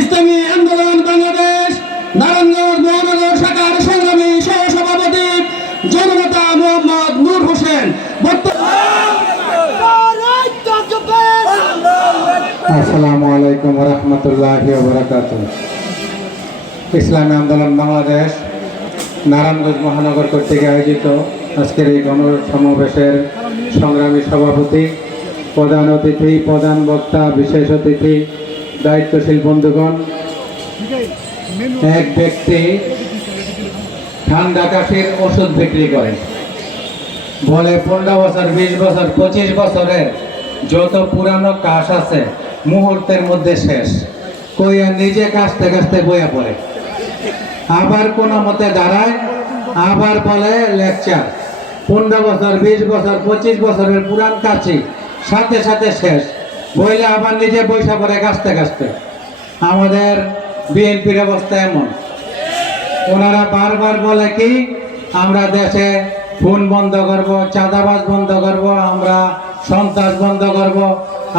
ইসলামী আন্দোলন বাংলাদেশ নারায়ণগঞ্জ মহানগর শাখার সংগ্রামী সহসভাপতি জননেতা মোহাম্মদ নূর হোসেন। আসসালামু আলাইকুম ওয়া রাহমাতুল্লাহি ওয়া বারাকাতুহু। ইসলামী আন্দোলন বাংলাদেশ নারায়ণগঞ্জ মহানগর কর্তৃক আয়োজিত আজকের এই গণসমাবেশের সংগ্রামী সভাপতি, প্রধান অতিথি, প্রধান বক্তা, বিশেষ অতিথি, দায়িত্বশীল বন্ধুগণ, এক ব্যক্তি ঠান্ডা কাশির ওষুধ বিক্রি করে, বলে 15 বছর, 20 বছর, 25 বছরের যত পুরানো কাশ আছে মুহূর্তের মধ্যে শেষ কইয়া নিজে কাশতে কাশতে বইয়া পড়ে, আবার কোনো মতে দাঁড়ায়, আবার বলে লেকচার। 15 বছর, 20 বছর, 25 বছরের পুরান কাশি সাথে সাথে শেষ বইলে আবার নিজে বৈশা পড়ে কাশতে কাশতে। আমাদের বিএনপির অবস্থা এমন, ওনারা বারবার বলে কি আমরা দেশে খুন বন্ধ করব, চাঁদাবাজ বন্ধ করব, আমরা সন্ত্রাস বন্ধ করব,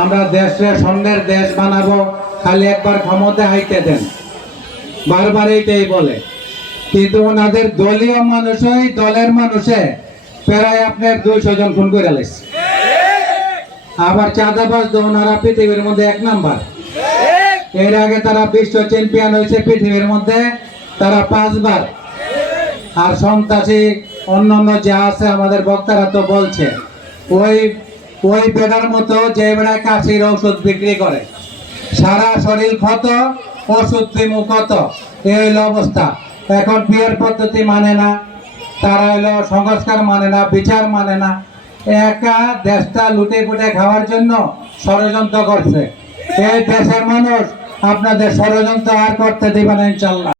আমরা দেশে স্বর্ণের দেশ বানাবো, খালি একবার ক্ষমতা হাইতে দেন, বারবার এইটাই বলে। কিন্তু ওনাদের দলীয় মানুষই, দলের মানুষে প্রায় আপনার 200 জন খুন করে লাইছে। আবার চাঁদাবাজ তো ওনারা পৃথিবীর মধ্যে 1 নাম্বার। এর আগে তারা বিশ্ব চ্যাম্পিয়ন হয়েছে পৃথিবীর মধ্যে, তারা 5 বার। আর সন্ত্রাসী অন্যান্য যা আছে আমাদের বক্তারা তো বলছে ওই বেড়ার মতো যে বেড়ায় কাশির ঔষধ বিক্রি করে, সারা শরীর ক্ষত, ওষুধ দিমু কত, এই হইল অবস্থা। এখন বিয়ের পদ্ধতি মানে না, তারা হইলো সংস্কার মানে না, বিচার মানে না, একা দেশটা লুটে পুটে খাওয়ার জন্য ষড়যন্ত্র করছে। এই দেশের মানুষ আপনাদের ষড়যন্ত্র আর করতে দিবে না ইনশাল্লাহ।